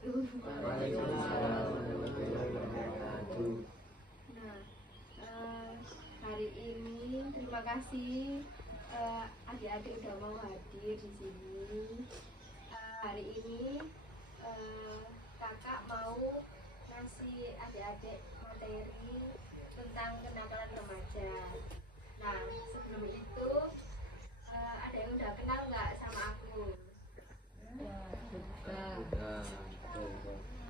Waalaikumsalam warahmatullahi wabarakatuh. Nah, hari ini terima kasih adik-adik udah mau hadir di sini. Hari ini kakak mau ngasih adik-adik materi tentang kenakalan remaja. Nah, sebelum itu ada yang udah kenal nggak sama aku?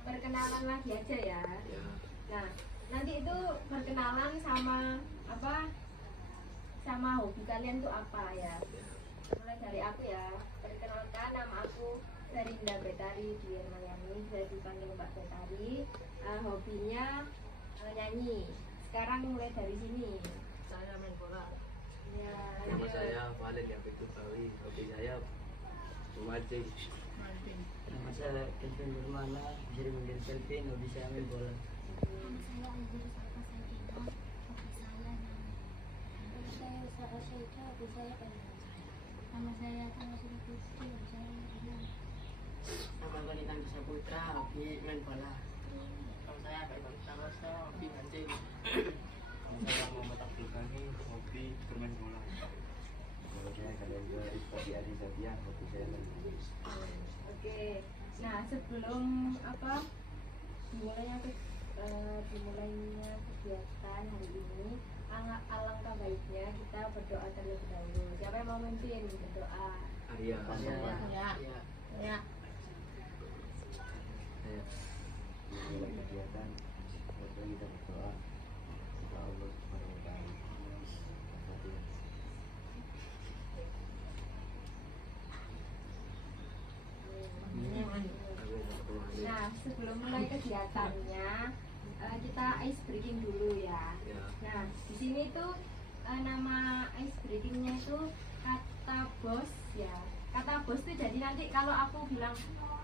Perkenalan lagi aja ya. Nah, nanti itu perkenalan sama apa? Sama hobi kalian tuh apa ya? Mulai dari aku ya. Perkenalkan, nama aku Darinda Betari Dwi Mayani, bisa dipanggil Mbak Betari. Hobinya nyanyi. Sekarang mulai dari sini. Saya main bola. Ya, Nama saya Valen Yafiqul Bawi. Hobi saya memancing. Nama saya Kelvin Nurmana, bisa dipanggil Kelvin, hobi saya main bola. Nama saya Azul Salka Saidina, hobi saya nyanyi. Nama saya Usara Syaita, hobi saya penyanyi. Nama saya Tama Suri Putri, hobi saya menyanyi. Nama saya Nitang Saputra, hobi main bola. Nama saya Pak Tarosa, hobi mancing. Nama saya Muhammad Abdul Ghani. Hobi bermain bola. Nama saya Kalendra Rizky Adi Sabian. Hobi saya menyanyi. Oke. Nah, sebelum apa dimulainya kegiatan hari ini, alangkah baiknya kita berdoa terlebih dahulu. Siapa yang mau memimpin berdoa? Arya. Ya. Mulai kegiatan. Semoga kita berdoa kepada Allah Subhanahu Wa Taala. Nah, sebelum mulai kegiatannya, kita ice breaking dulu ya. Nah, di sini tuh nama ice breakingnya itu kata bos ya. Kata bos tuh jadi nanti kalau aku bilang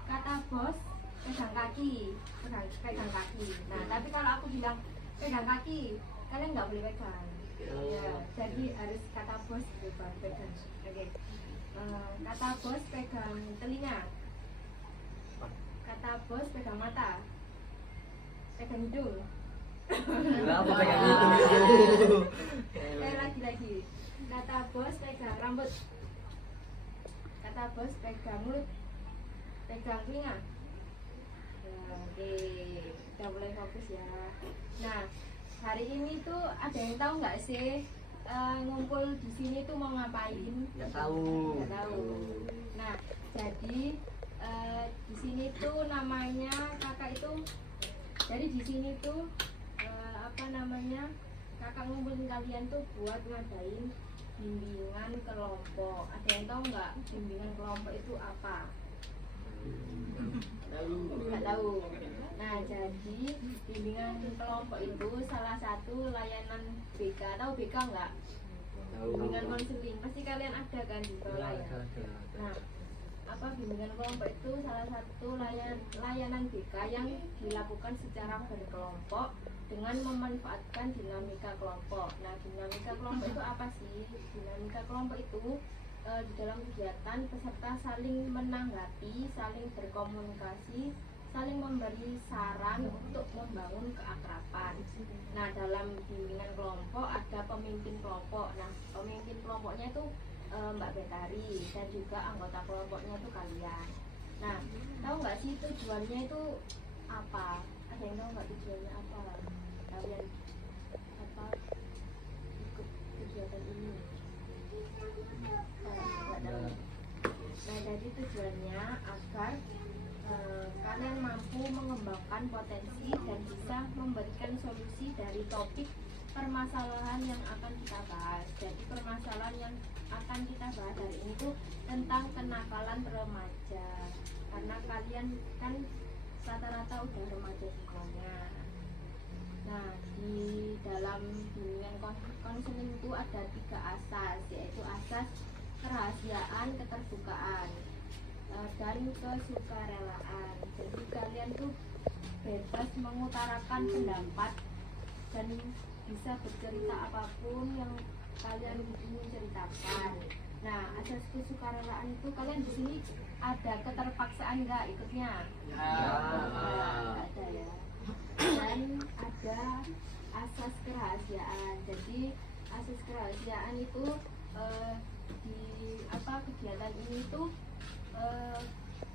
kata bos pegang kaki, pegang kaki. Nah, tapi kalau aku bilang pegang kaki, kalian nggak boleh pegang. Ya, jadi harus kata bos gitu baru pegang. Oke. Kata bos pegang telinga. Kata bos pegang mata, pegang hidung. Kenapa pegang itu? Lagi. Kata bos pegang rambut. Kata bos pegang mulut, pegang telinga. Oke, udah mulai fokus ya. Nah, hari ini tuh ada yang tahu nggak sih ngumpul di sini tuh mau ngapain? Nggak tahu. Nggak tahu. Nah, jadi di sini tuh namanya kakak itu, jadi di sini tuh apa namanya, kakak ngumpulin kalian tuh buat ngadain bimbingan kelompok. Ada yang tahu nggak bimbingan kelompok itu apa? Nggak tahu. Nah, jadi bimbingan kelompok itu salah satu layanan BK. Tahu BK nggak? Bimbingan konseling pasti kalian ada kan di sekolah ya. Nah, apa bimbingan kelompok itu salah satu layanan BK yang dilakukan secara berkelompok dengan memanfaatkan dinamika kelompok. Nah, dinamika kelompok itu apa sih? Dinamika kelompok itu di dalam kegiatan peserta saling menanggapi, saling berkomunikasi, saling memberi saran untuk membangun keakraban. Nah, dalam bimbingan kelompok ada pemimpin kelompok. Nah, pemimpin kelompoknya itu Mbak Betari, dan juga anggota kelompoknya itu kalian. Nah, tahu nggak sih tujuannya itu apa? Ada yang tahu nggak tujuannya apa? Kalian apa ikut kegiatan ini? Nggak tahu. Nah, jadi tujuannya agar kalian mampu mengembangkan potensi dan bisa memberikan solusi dari topik permasalahan yang akan kita bahas. Jadi permasalahan yang akan kita bahas hari ini tuh tentang kenakalan remaja. Karena kalian kan rata-rata udah remaja semuanya. Nah, di dalam bimbingan konseling itu ada 3 asas, yaitu asas kerahasiaan, keterbukaan, dan kesukarelaan. Jadi kalian tuh bebas mengutarakan pendapat dan bisa bercerita apapun yang kalian ingin ceritakan. Nah, asas kesukarelawan itu kalian di sini ada keterpaksaan nggak ikutnya? Ya. Nggak ada ya. Dan ada asas kerahasiaan. Jadi asas kerahasiaan itu di apa kegiatan ini tuh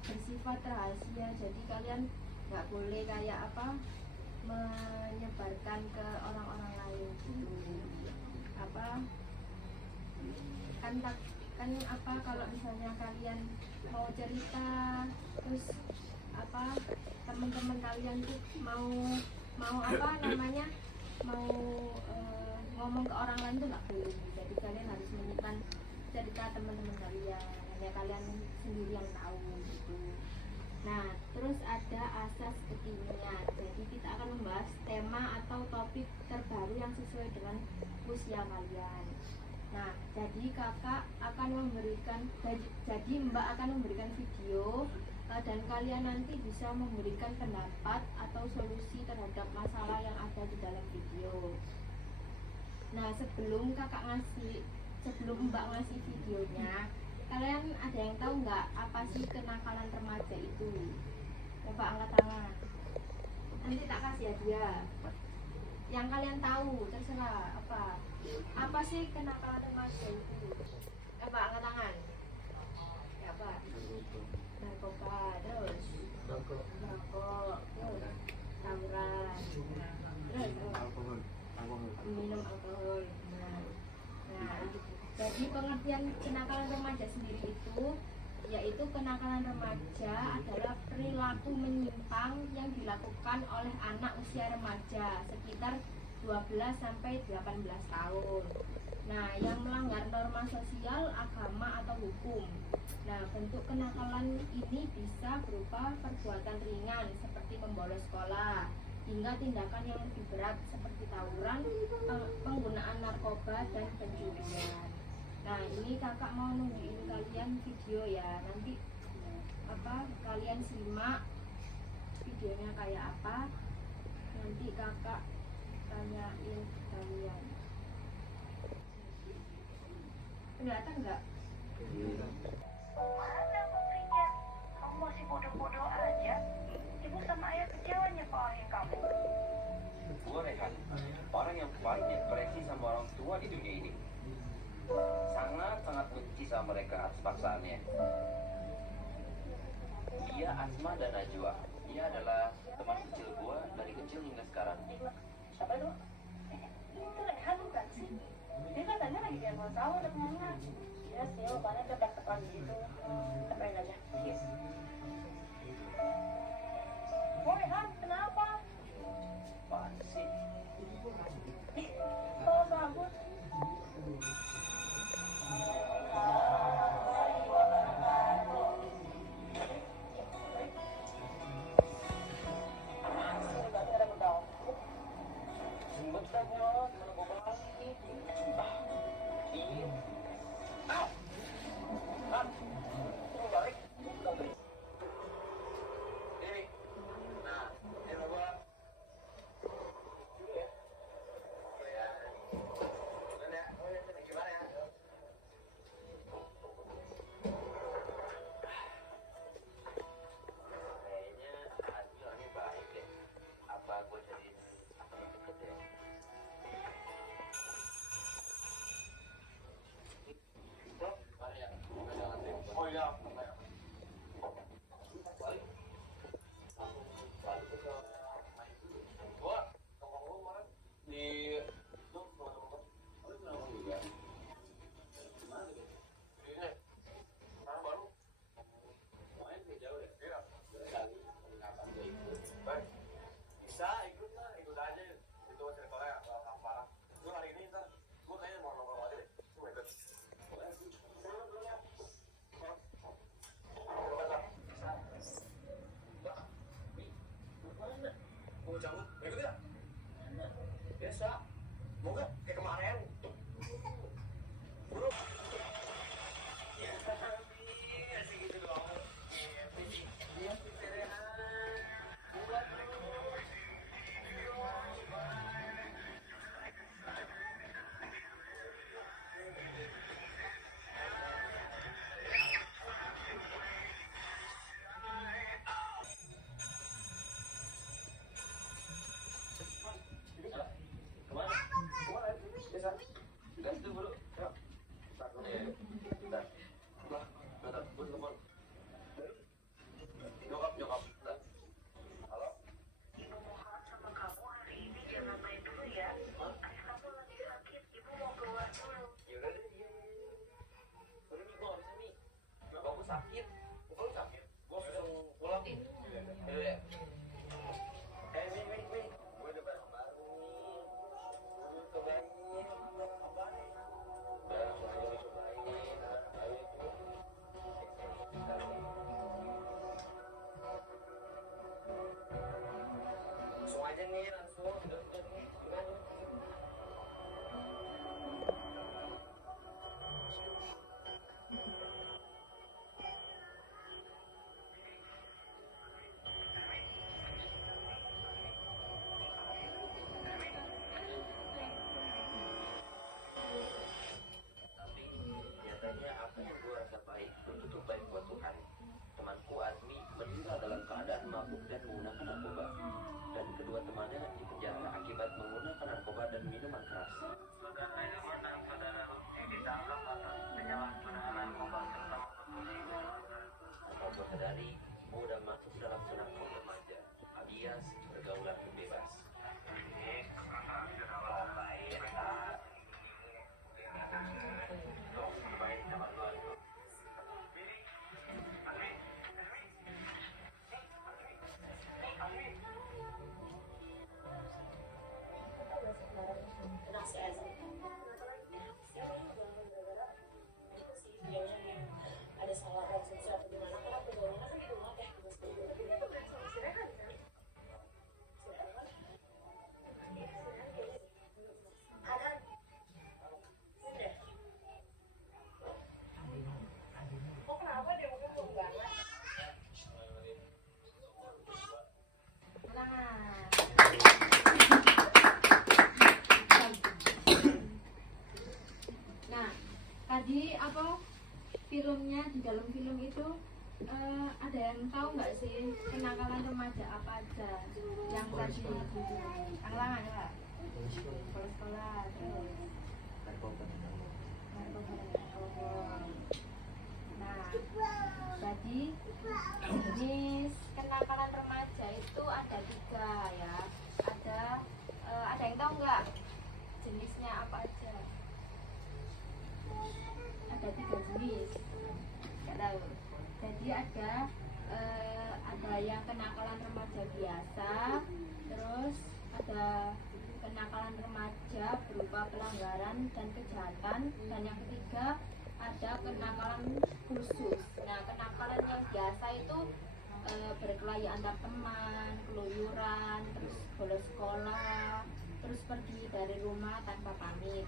bersifat rahasia. Jadi kalian nggak boleh kayak apa menyebarkan ke orang-orang lain gitu. Apa kan apa kalau misalnya kalian mau cerita terus apa teman-teman kalian tuh mau apa namanya mau ngomong ke orang lain tuh nggak boleh. Jadi kalian harus menyimpan cerita teman-teman kalian, hanya kalian sendiri yang tahu gitu. Nah, terus ada asas kekinian. Jadi kita akan membahas tema atau topik terbaru yang sesuai dengan usia kalian. Nah, jadi kakak akan memberikan, jadi mbak akan memberikan video dan kalian nanti bisa memberikan pendapat atau solusi terhadap masalah yang ada di dalam video. Nah, sebelum mbak ngasih videonya, kalian ada yang tahu nggak apa sih kenakalan remaja itu? Coba angkat tangan. Nanti tak kasih hadiah. Yang kalian tahu terserah apa sih kenakalan remaja itu? Coba angkat tangan. Ya apa? Narkoba, terus rokok, terus tawuran, terus Alkohol. minum alkohol. Nah, jadi pengertian kenakalan remaja sendiri itu yaitu kenakalan remaja adalah perilaku menyimpang yang dilakukan oleh anak usia remaja sekitar 12 sampai 18 tahun. Nah, yang melanggar norma sosial, agama atau hukum. Nah, bentuk kenakalan ini bisa berupa perbuatan ringan seperti membolos sekolah hingga tindakan yang lebih berat seperti tawuran, penggunaan narkoba dan pencurian. Nah, ini kakak mau nunjukin kalian video ya. Nanti kalian simak videonya kayak apa. Nanti kakak tanyain kalian. Kelihatan nggak? Mana putrinya? Kamu masih bodoh-bodoh aja. Ibu sama ayah kecewanya soalnya kamu. Gue Rehan, orang yang paling depresi sama orang tua di dunia ini. Sangat-sangat benci sama mereka atas paksaannya. Dia Asma dan Najwa. Dia adalah teman kecil gue dari kecil hingga sekarang. Siapa itu? Itu Rehan bukan sih? Dia katanya lagi yang tahu temennya. Iya sih, rupanya tekan-tekan gitu. Tepain aja. Yes. Oh Rehan, kenapa? Apaan sih? Kalau sabun. Sembet dah gue, gimana gue lagi? Iya. Ah! Ah! Tunggu balik. menyadari mudah masuk dalam zona kaum remaja alias pergaulan bebas. Ada salah konsumsi atau gimana, karena pergaulannya kan di rumah teh kok kenapa dia mungkin belum banget. Nah, tadi apa filmnya, di dalam film itu ada yang tahu nggak sih kenakalan remaja apa aja yang tadi Anglang ya, sekolah terus narkoba dan narkoba dan alkohol. Nah, jadi jenis kenakalan remaja itu ada 3 ya. Ada yang tahu nggak jenisnya apa aja? Ada 3 jenis. Nggak tahu. Jadi ada yang kenakalan remaja biasa, terus ada kenakalan remaja berupa pelanggaran dan kejahatan, dan yang ketiga ada kenakalan khusus. Nah, kenakalan yang biasa itu berkelahi antar teman, keluyuran, terus bolos sekolah, terus pergi dari rumah tanpa pamit.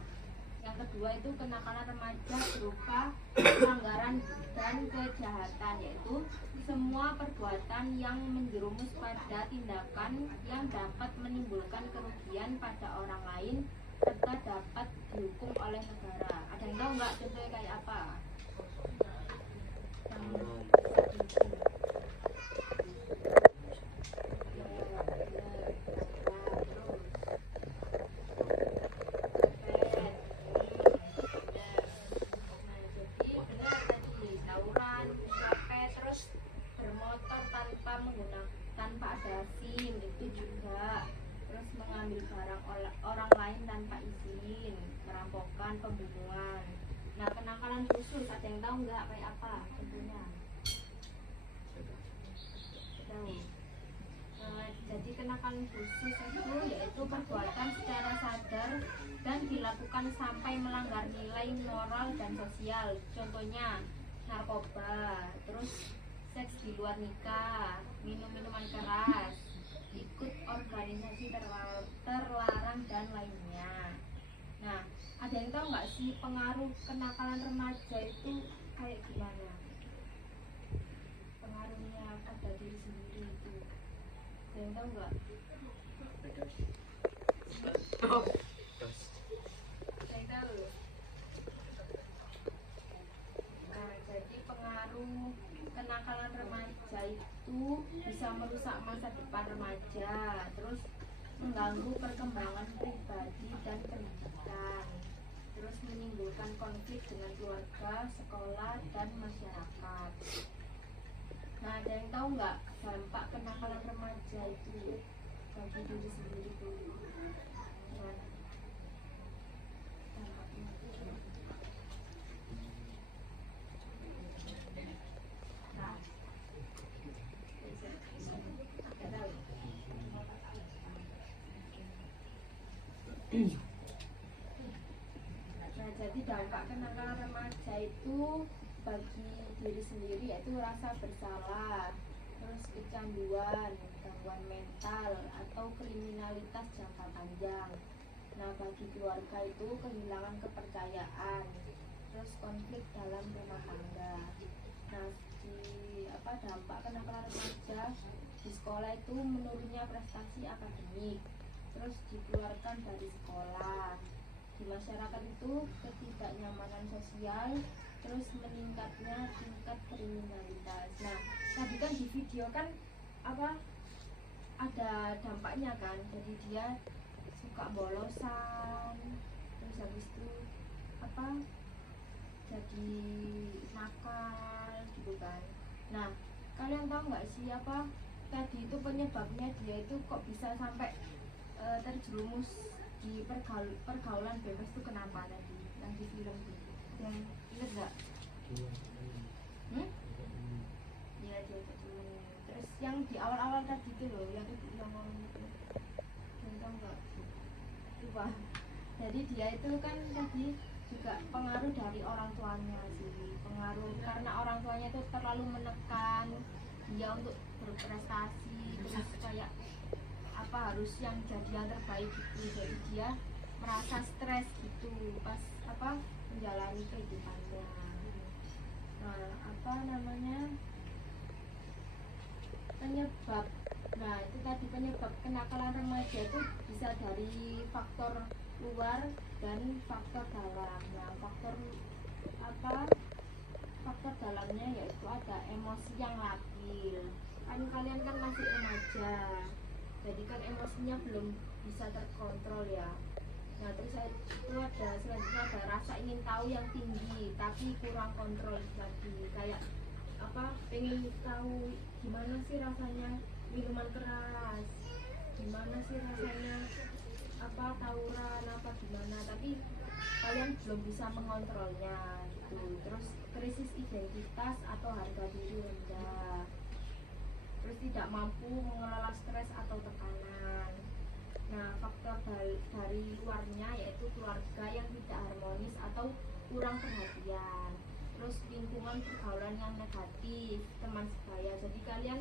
Yang kedua itu kenakalan remaja berupa pelanggaran dan kejahatan, yaitu semua perbuatan yang menjerumus pada tindakan yang dapat menimbulkan kerugian pada orang lain serta dapat dihukum oleh negara. Ada yang tahu nggak contohnya kayak apa? Tanpa ada SIM itu juga, terus mengambil barang orang lain tanpa izin, perampokan, pembunuhan. Nah, kenakalan khusus ada yang tahu nggak kayak apa contohnya? Tahu. Jadi kenakalan khusus itu yaitu perbuatan secara sadar dan dilakukan sampai melanggar nilai moral dan sosial. Contohnya narkoba, terus seks di luar nikah, minum minuman keras, ikut organisasi terlarang dan lainnya. Nah, ada yang tahu nggak sih pengaruh kenakalan remaja itu kayak gimana? Pengaruhnya pada diri sendiri itu, ada yang tahu nggak? Ada yang tahu? Nah, jadi pengaruh kenakalan remaja itu bisa merusak masa depan remaja, terus mengganggu perkembangan pribadi dan pendidikan, terus menimbulkan konflik dengan keluarga, sekolah, dan masyarakat. Nah, ada yang tahu nggak dampak kenakalan remaja itu bagi diri sendiri dulu? Gimana? Dampaknya. Nah, nggak tahu. Nah, jadi dampak kenakalan remaja itu bagi diri sendiri yaitu rasa bersalah, terus kecanduan, gangguan mental, atau kriminalitas jangka panjang. Nah, bagi keluarga itu kehilangan kepercayaan, terus konflik dalam rumah tangga. Nah, dampak kenakalan remaja di sekolah itu menurunnya prestasi akademik, terus dikeluarkan dari sekolah. Di masyarakat itu ketidaknyamanan sosial, terus meningkatnya tingkat kriminalitas. Nah, tadi kan di video kan ada dampaknya kan, jadi dia suka bolosan, terus habis itu jadi nakal gitu kan. Nah, kalian tahu nggak sih apa tadi itu penyebabnya dia itu kok bisa sampai terjerumus di pergaulan bebas itu kenapa tadi yang di film itu? Yang inget nggak? Iya dia temen. Terus yang di awal-awal tadi itu loh, yang ibu yang ngomong itu, kalian tahu nggak? Lupa. Jadi dia itu kan tadi juga pengaruh dari orang tuanya sih, pengaruh karena orang tuanya itu terlalu menekan dia untuk berprestasi, terus kayak apa harus yang jadi yang terbaik gitu, jadi dia merasa stres gitu pas apa menjalani kehidupannya. Nah apa namanya penyebab, nah itu tadi penyebab kenakalan remaja itu bisa dari faktor luar dan faktor dalam. Nah faktor apa faktor dalamnya yaitu ada emosi yang labil, kan kalian kan masih remaja, jadi kan emosinya belum bisa terkontrol ya. Nah terus itu ada selanjutnya ada rasa ingin tahu yang tinggi tapi kurang kontrol tadi, kayak apa pengen tahu gimana sih rasanya minuman keras, gimana sih rasanya apa tawuran apa gimana, tapi kalian belum bisa mengontrolnya gitu. Terus krisis identitas atau harga diri rendah, terus tidak mampu mengelola stres atau tekanan. Nah faktor dari luarnya yaitu keluarga yang tidak harmonis atau kurang perhatian, terus lingkungan pergaulan yang negatif, teman sebaya. Jadi kalian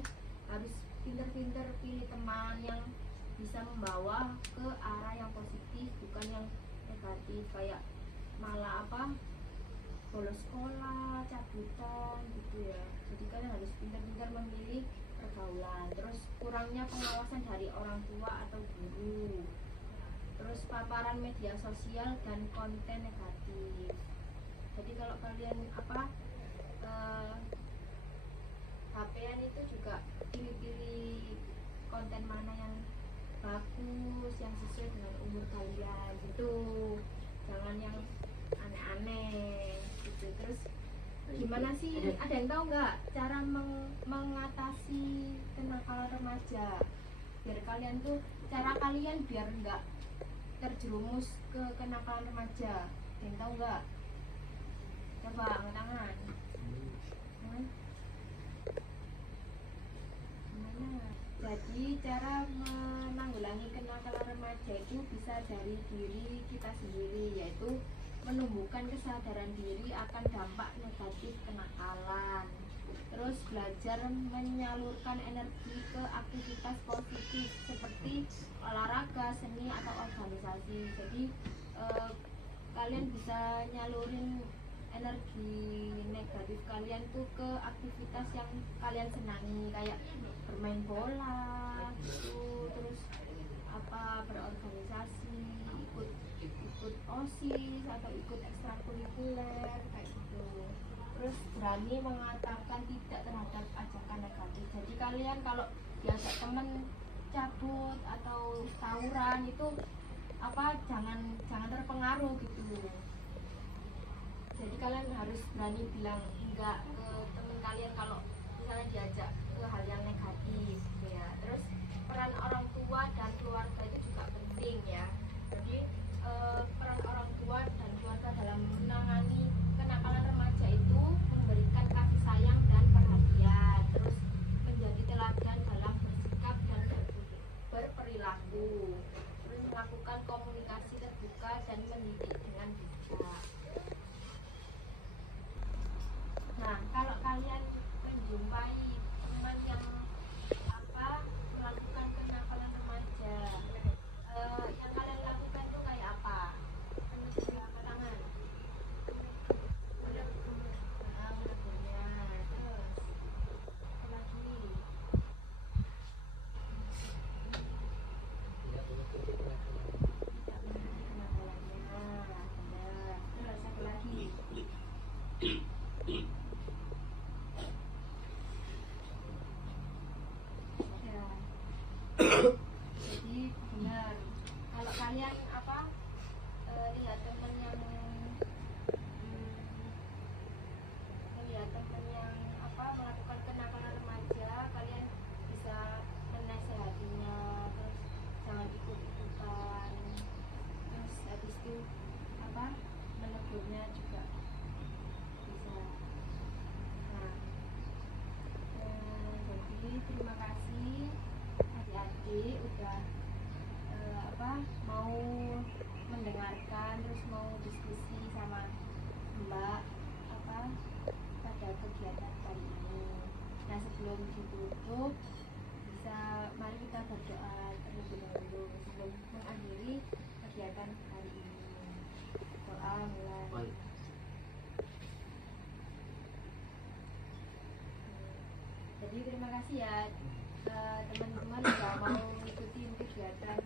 harus pinter-pinter pilih teman yang bisa membawa ke arah yang positif, bukan yang negatif kayak malah apa bolos sekolah, cabutan gitu ya. Jadi kalian harus pintar-pintar memilih pergaulan. Terus kurangnya pengawasan dari orang tua atau guru, terus paparan media sosial dan konten negatif. Jadi kalau kalian apa HP-an itu juga pilih-pilih konten mana yang bagus, yang sesuai dengan umur kalian gitu, jangan yang aneh-aneh gitu. Terus gimana sih, ada yang tahu nggak cara mengatasi kenakalan remaja biar kalian tuh, cara kalian biar nggak terjerumus ke kenakalan remaja? Ada yang tahu nggak? Coba angkat tangan. Gimana? Jadi cara menanggulangi kenakalan remaja itu bisa dari diri kita sendiri, yaitu menumbuhkan kesadaran diri akan dampak negatif kenakalan, terus belajar menyalurkan energi ke aktivitas positif seperti olahraga, seni atau organisasi. Jadi kalian bisa nyalurin energi negatif kalian tuh ke aktivitas yang kalian senangi, kayak bermain bola gitu, terus apa berorganisasi, ikut OSIS atau ikut ekstrakurikuler kayak gitu. Terus berani mengatakan tidak terhadap ajakan negatif. Jadi kalian kalau diajak temen cabut atau tawuran itu apa jangan terpengaruh gitu. Jadi kalian harus berani bilang enggak ke temen kalian kalau misalnya diajak ke hal yang negatif gitu ya. Terus peran orang tua dan keluarga itu juga penting ya. Jadi peran orang tua dan keluarga dalam menangani kenakalan remaja itu memberikan kasih sayang dan perhatian, terus menjadi teladan dalam bersikap dan berperilaku, terus melakukan komunikasi terbuka dan mendidik dengan bijak. Nah kalau kalian menjumpai teman yang apa melakukan kenakalan remaja, yang kalian lakukan itu kayak apa? Angkat tangan. Menegurnya. Terus apa lagi? Tidak mengikuti kenakalannya. terima kasih adik-adik udah mau mendengarkan, terus mau diskusi sama Mbak pada kegiatan kali ini. Nah, sebelum ditutup mari kita berdoa terlebih dahulu sebelum mengakhiri kegiatan hari ini. Doa mulai. Jadi terima kasih ya teman-teman yang mau mengikuti kegiatan